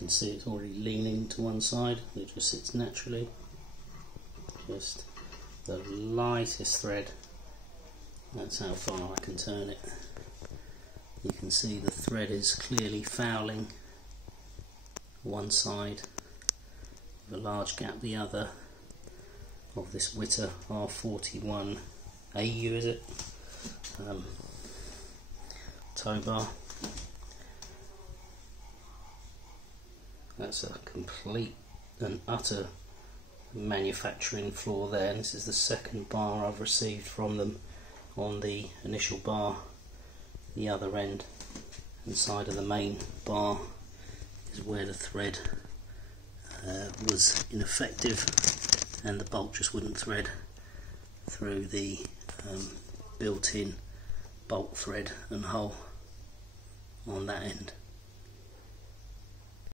can see it's already leaning to one side. It just sits naturally. Just the lightest thread, that's how far I can turn it. You can see the thread is clearly fouling one side with a large gap the other of this Witter R41 AU, is it? Towbar. That's a complete and utter manufacturing flaw there, and this is the second bar I've received from them. On the initial bar, the other end and side of the main bar is where the thread was ineffective and the bolt just wouldn't thread through the built-in bolt thread and hole on that end.